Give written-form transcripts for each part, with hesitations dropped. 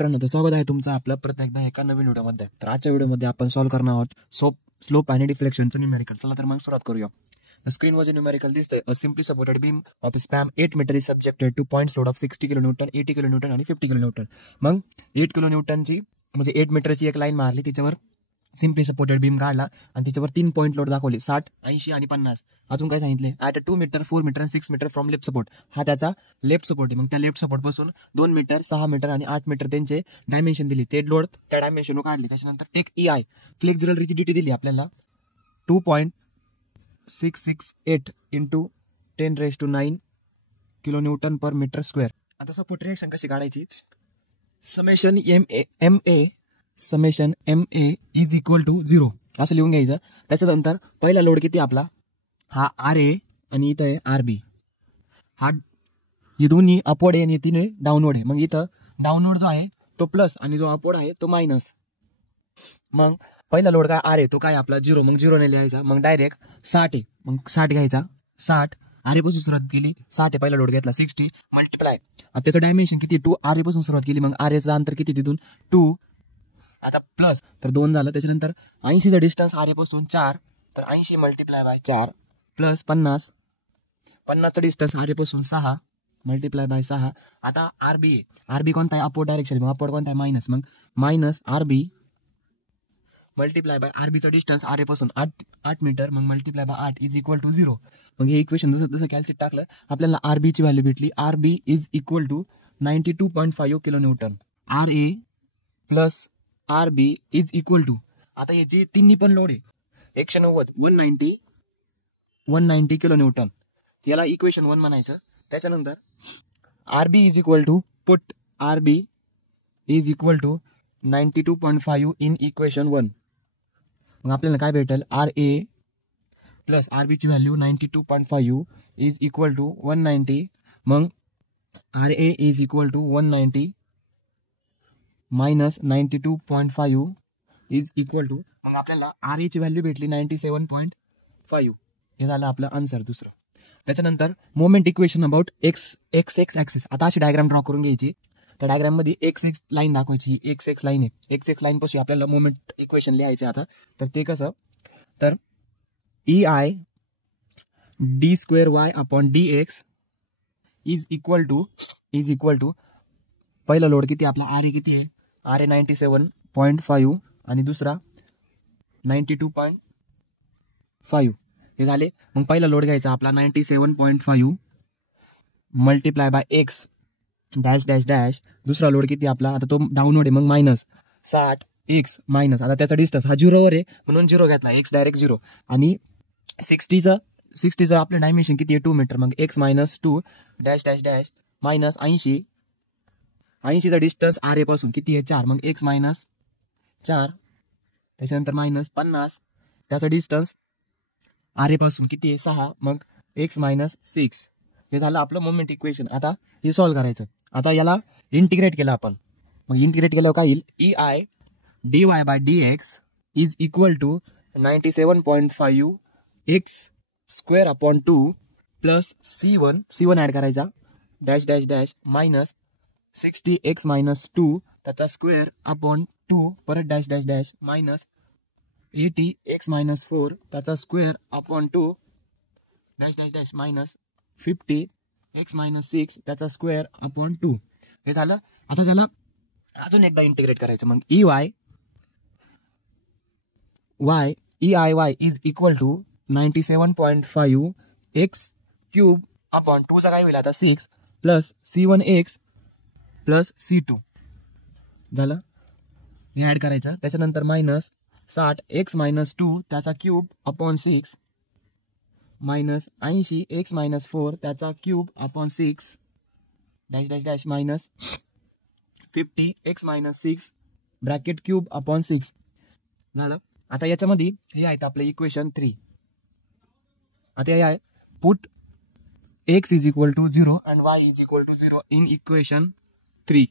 मित्रांनो, तर स्वागत आहे तुमचं आपलं परत एकदा एका नवीन व्हिडिओमध्ये. तर आजच्या व्हिडिओमध्ये आपण सॉल्व्ह करणार आहोत स्लोप आणि डिफ्लेक्शनचं न्यूमेरिकल. चला तर मग सुरुवात करूया. स्क्रीनवर जे न्यूमेरिकल दिसतंय, a simply supported beam of span 8 metre is subjected to points load of 60 kilo newton, 80 kilo newton आणि 50 किलो न्यूटन. मग 8 किलो न्यूटनची म्हणजे 8 मीटरची एक लाईन मारली, तिच्यावर सिम्पली सपोर्टेड बीम काढला आणि तिच्यावर 3 पॉईंट लोड दाखवले, 60, 80 आणि 50. अजून काय सांगितले, ॲट 2 मीटर, 4 मीटर आणि 6 मीटर फ्रॉम लेफ्ट सपोर्ट. हा त्याचा लेफ्ट सपोर्ट आहे. मग त्या लेफ्ट सपोर्ट पासून 2 मीटर, 6 मीटर आणि 8 मीटर त्यांचे डायमेन्शन दिली. ते लोड त्या डायमेन्शन काढले. त्याच्यानंतर टेक EI फ्लेक्झरल रिजिडिटी दिली आपल्याला 2.668 into 10⁹ kilo newton per meter square. आता सपोर्ट रिएक्शन कशी काढायची, summation MA is equal to 0 असं लिहून घ्यायचं. त्याच्यानंतर पहिला लोड किती आपला, हा RA आणि इथं आहे RB. हे दोन्ही अपवर्ड आहे आणि तिने डाऊनवर्ड आहे. मग इथं डाऊनवर्ड जो आहे तो प्लस आणि जो अपवर्ड आहे तो मायनस. मग पहिला लोड काय RA, तो काय आपला 0. मग 0 ने लिहायचा. मग डायरेक्ट 60 आहे. मग 60 घ्यायचा. 60 RA पासून सुरुवात केली, 60 आहे. पहिला लोड घेतला, 60 मल्टिप्लाय. आता त्याचं डायमेन्शन किती, 2. RA पासून सुरुवात केली, मग RAचं अंतर किती तिथून 2. आता प्लस तर 2 झालं. त्याच्यानंतर 80चा डिस्टन्स RA पासून 4, तर 80 मल्टिप्लाय बाय 4 प्लस 50चा डिस्टन्स RA पासून 6 मल्टिप्लाय बाय 6. आता RB कोणता आहे, अपवर्ड डायरेक्शन. मग अपवर्ड कोणता आहे, मायनस. मग मायनस RB मल्टिप्लाय बाय RBचा डिस्टन्स RA पासून 8 मीटर, मग multiply by 8 is equal to 0. मग हे इक्वेशन जसं कॅल्सिट टाकलं आपल्याला RB ची व्हॅल्यू भेटली. RB is equal to 92.5 kilo newton. RA plus RB is equal to, आता हे जे तिन्ही पण लोड आहे 190 190 किलो न्यूटन, याला इक्वेशन 1 म्हणायचं. त्याच्यानंतर RB is equal to put RB is equal to 92.5 in equation 1. मग आपल्याला काय भेटेल, RA प्लस RB ची व्हॅल्यू 92.5 इज इक्वल टू 190. मग RA is equal to 190 minus 92.5 is equal to, मग आपल्याला RA ची व्हॅल्यू भेटली 97.5. हे झालं आपलं आन्सर दुसरं. त्याच्यानंतर moment equation about x axis. आता अशी डायग्राम ड्रॉ करून घ्यायची. त्या डायग्राम मध्ये एक्स लाईन दाखवायची. एक्स लाईन आहे. एक्स लाईन पाशी आपल्याला मोमेंट इक्वेशन लिहायचे. आता तर ते कसं, तर EI d2y upon dx is equal to पहिला लोड किती आपला RA किती आहे, RA 97.5 आणि दुसरा 92.5. हे झाले. मग पहिला लोड घ्यायचा आपला 97.5 multiply by x dash dash dash. दुसरा लोड किती आपला, आता तो डाऊनवर्ड आहे, मग मायनस 60 एक्स मायनस. आता त्याचा डिस्टन्स हा 0 आहे म्हणून 0 घेतला, एक्स डायरेक्ट 0. आणि 60चं आपलं डायमेन्शन किती आहे, 2 मीटर. मग X minus 2 dash dash dash minus 80चा डिस्टन्स RA पासून किती आहे, 4. मग एक्स मायनस 4. त्याच्यानंतर मायनस 50, त्याचा डिस्टन्स RA पासून किती आहे, 6. मग एक्स मायनस 6. हे झालं आपलं मोमेंट इक्वेशन. आता हे सॉल्व्ह करायचं. आता याला इंटिग्रेट केलं आपण. मग इंटिग्रेट केल्यावर काय येईल, EI dy by dx is equal to 97.5 X square upon 2 plus C1 add करायचा dash dash dash minus 60 x minus 2 त्याचा स्क्वेअर अपॉन 2 परत dash dash dash minus 80 x minus 4 त्याचा square upon 2 dash dash dash minus 50 x minus 6 त्याचा square upon 2. हे झालं. आता त्याला अजून एकदा इंटिग्रेट करायचं. मग EIY is equal to 97.5 x cube upon 2चा काय होईल आता 6 प्लस C1x प्लस C2 झालं. हे ॲड करायचं. त्याच्यानंतर मायनस 60 एक्स मायनस 2 त्याचा cube upon 6 minus 80 x minus 4 त्याचा cube upon 6 dash dash dash minus 50 x minus 6 bracket cube upon 6 झालं. आता याच्यामध्ये हे आहेत आपलं इक्वेशन 3. आता हे आहे put x is equal to 0 and y is equal to 0 in equation 3.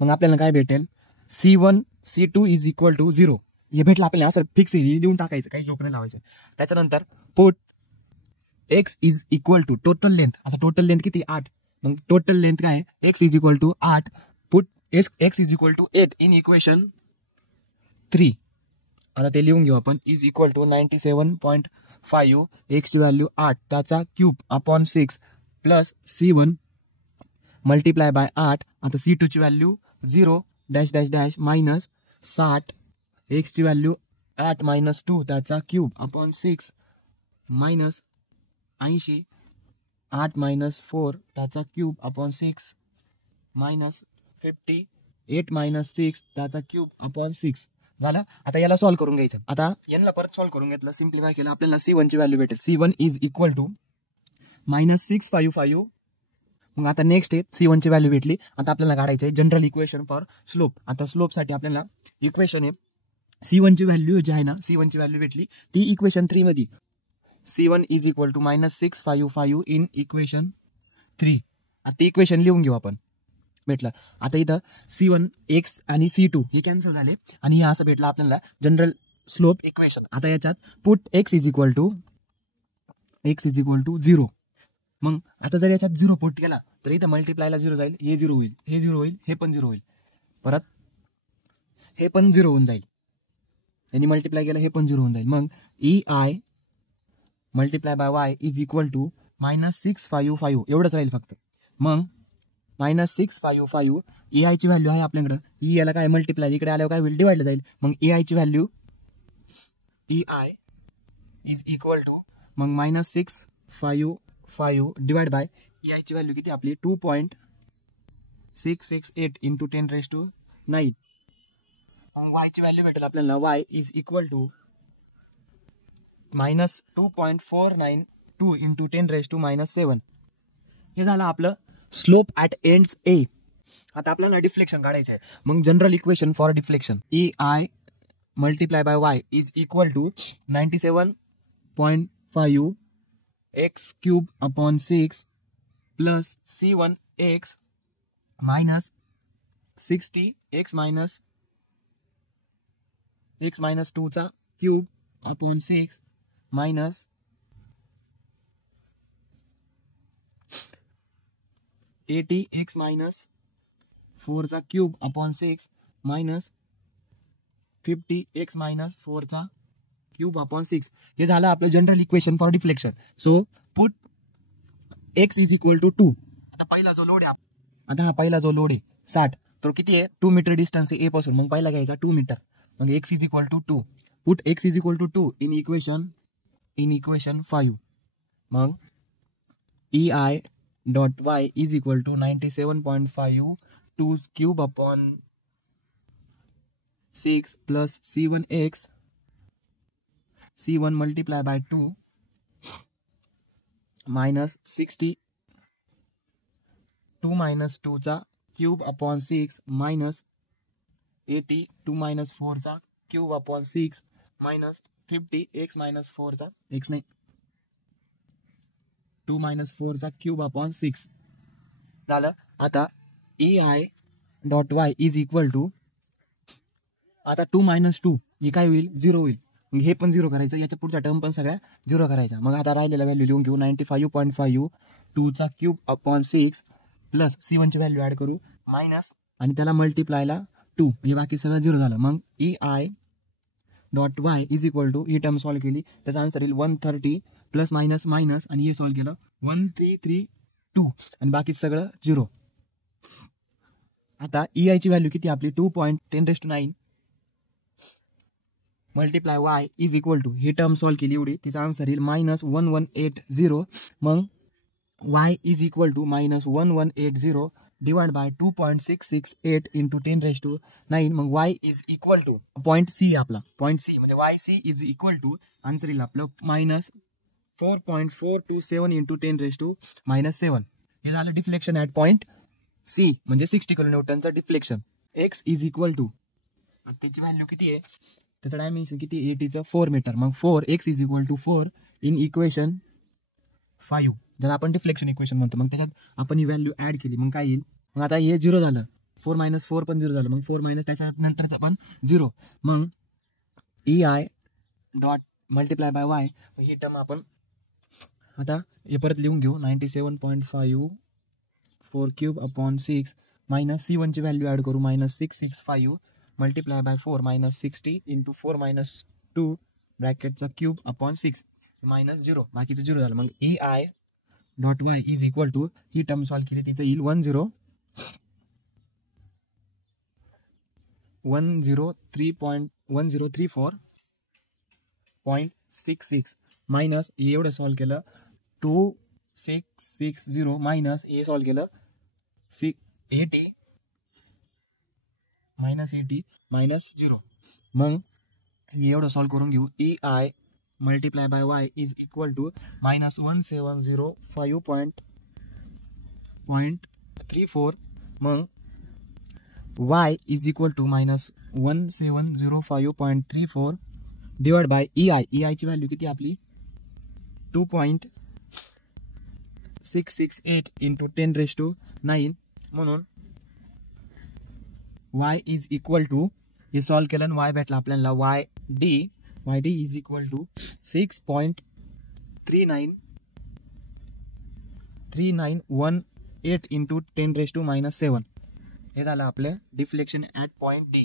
मग आपल्याला काय भेटेल, C1 C2 is equal to 0. हे भेटलं आपल्याला, असं फिक्स लिहून टाकायचं, काही जोक नाही लावायचं. त्याच्यानंतर put x is equal to total length. आता टोटल लेंथ किती, 8. मग टोटल लेंथ काय, x is equal to 8 put x is equal to 8 in equation 3. आता ते लिहून घेऊ आपण. इज इक्वल टू 97.5 एक्सची व्हॅल्यू 8 त्याचा cube upon 6 plus C1 multiply by 8. आता C2 ची value 0 dash dash dash minus 60 एक्सची व्हॅल्यू 8 मायनस 2 त्याचा क्यूब अपॉन 6 मायनस 80 8 मायनस 4 त्याचा क्यूब अपॉन 6 मायनस 50 8 मायनस 6 त्याचा क्यूब अपॉन 6 झाला. आता याला सॉल्व्ह करून घ्यायचं. आता यांना परत सॉल्व्ह करून घेतलं, सिम्प्लिफाय केलं, आपल्याला C1 ची व्हॅल्यू भेटेल. C1 is equal to -655. मग आता नेक्स्ट आहे, C1 ची व्हॅल्यू भेटली. आता आपल्याला काढायचं आहे जनरल इक्वेशन फॉर स्लोप. आता स्लोपसाठी आपल्याला इक्वेशन आहे C1 ची व्हॅल्यू जी आहे ना, C1 ची व्हॅल्यू भेटली ती इक्वेशन 3 मध्ये. C1 is equal to -655 in equation 3. आता ती इक्वेशन लिहून घेऊ आपण. भेटलं. आता इथं C1 एक्स आणि C2 हे कॅन्सल झाले आणि हे असं भेटलं आपल्याला जनरल स्लोप इक्वेशन. आता याच्यात put x is equal to 0. मग आता जर याच्यात 0 पुट केला तर इथं मल्टिप्लायला 0 जाईल, हे 0 होईल, हे 0 होईल, हे पण 0 होईल, परत हे पण 0 होऊन जाईल, यांनी मल्टिप्लाय केलं हे पण 0 होऊन जाईल. मग EI multiply by y is equal to -655 एवढंच राहील फक्त. मग -655 EI ची व्हॅल्यू आहे आपल्याकडं. याला काय मल्टिप्लाय इकडे आल्यावर काय होईल, डिवाइड जाईल. मग EI ची value EI is equal to मग -655 डिवाइड बाय EI ची व्हॅल्यू किती आपली 2.668 इंटू 10⁹9. मग Y ची व्हॅल्यू भेटेल आपल्याला. Y is equal to -2.492 into 10⁻⁻7. हे झालं आपलं स्लोप ॲट एंड्स A. आता आपल्याला डिफ्लेक्शन काढायचं आहे. मग general equation for deflection EI multiply by y is equal to 97.5 x cube upon 6 plus C1 x minus 60 x minus 2 चा cube upon 6 minus 80 x minus 4 चा cube upon 6 minus 50 x minus 4 चा cube upon 6. हे झालं आपलं general equation for deflection. So put x is equal to 2. आता पहिला जो load आहे, आता हा पहिला जो लोड आहे 60, तो किती आहे 2 मीटर डिस्टन्स आहे A पासून. मग पहिला घ्यायचा 2 मीटर. मग x is equal to 2. Put x is equal to 2 in equation 5. मग EI dot y is equal to 97.5 2 cube upon 6 plus C1 x C1 multiply by 2 minus 60 2 minus 2 चा cube upon 6 minus 80 2 minus 4 चा cube upon 6 minus 50 x minus 4 चा x नाही 2 minus 4 चा cube upon 6 झालं. आता EI dot y is equal to, आता 2 minus 2 हे काय होईल 0 होईल. मग हे पण 0 करायचं, याच्या पुढच्या टर्म पण सगळ्या 0 करायच्या. मग आता राहिलेला व्हॅल्यू लिहून घेऊ 95.5 2 चा क्यूब अपॉन 6 प्लस C1 ची व्हॅल्यू ऍड करू मायनस आणि त्याला मल्टिप्लायला 2 म्हणजे बाकी सगळं 0 झालं. मग EI dot y is equal to, ही टर्म सॉल्व्ह केली त्याचा आन्सर येईल 130 प्लस मायनस मायनस आणि हे सॉल्व्ह केलं 1332 आणि बाकी सगळं 0. आता EI ची व्हॅल्यू किती आपली 2.10⁹9 multiply y is equal to, ही टर्म सॉल्व्ह केली एवढी, तिचा आन्सर येईल -1180. मग y is equal to -1180 divide by 2.668 into 10⁻⁹9. मग y is equal to point C आपला, पॉईंट C म्हणजे YC is equal to answer येईल आपलं -4.427 इंटू 10⁻⁻7. हे झालं डिफ्लेक्शन ॲट पॉईंट C म्हणजे 60 किलोन्यूटनचं deflection. X is equal to, त्याची व्हॅल्यू किती आहे, त्याचं डायमेन्शन किती 80चं 4 मीटर. मग 4x is equal to 4 in equation 5 ज्याला आपण डिफ्लेक्शन इक्वेशन म्हणतो. मग त्याच्यात आपण ही व्हॅल्यू ऍड केली मग काय येईल, मग आता हे 0 झालं, 4 मायनस 4 पण 0 झालं, मग 4 मायनस त्याच्यानंतरचं पण 0. मग EI dot multiply by Y, he term आपण आता हे परत लिहून घेऊ 97.5 4 क्यूब अपॉन 6 मायनस C1 ची व्हॅल्यू ॲड करू, -665 मल्टिप्लाय बाय 4 -60 इंटू 4 - 2 ब्रॅकेटचा क्यूब अपॉन 6 -0 बाकीचं 0 झालं. मग EI dot y is equal to, ही टर्म सॉल्व्ह केली तिचं येईल 1034.66 मायनस ए एवढं सॉल्व्ह केलं 2660 मायनस ए सॉल्व्ह केलं 80 -0. मग हे एवढं सॉल्व्ह करून घेऊ. EI multiply by y is equal to -1705.34. मग y is equal to -1705.34 divide by EI ची व्हॅल्यू किती आपली 2.668 इंटू 10⁹ म्हणून y इज इक्वल टू, हे सॉल्व्ह केलं y भेटला आपल्याला YD is equal to 6.3918 into 10⁻⁷ हे झालं आपलं डिफ्लेक्शन ॲट पॉईंट D.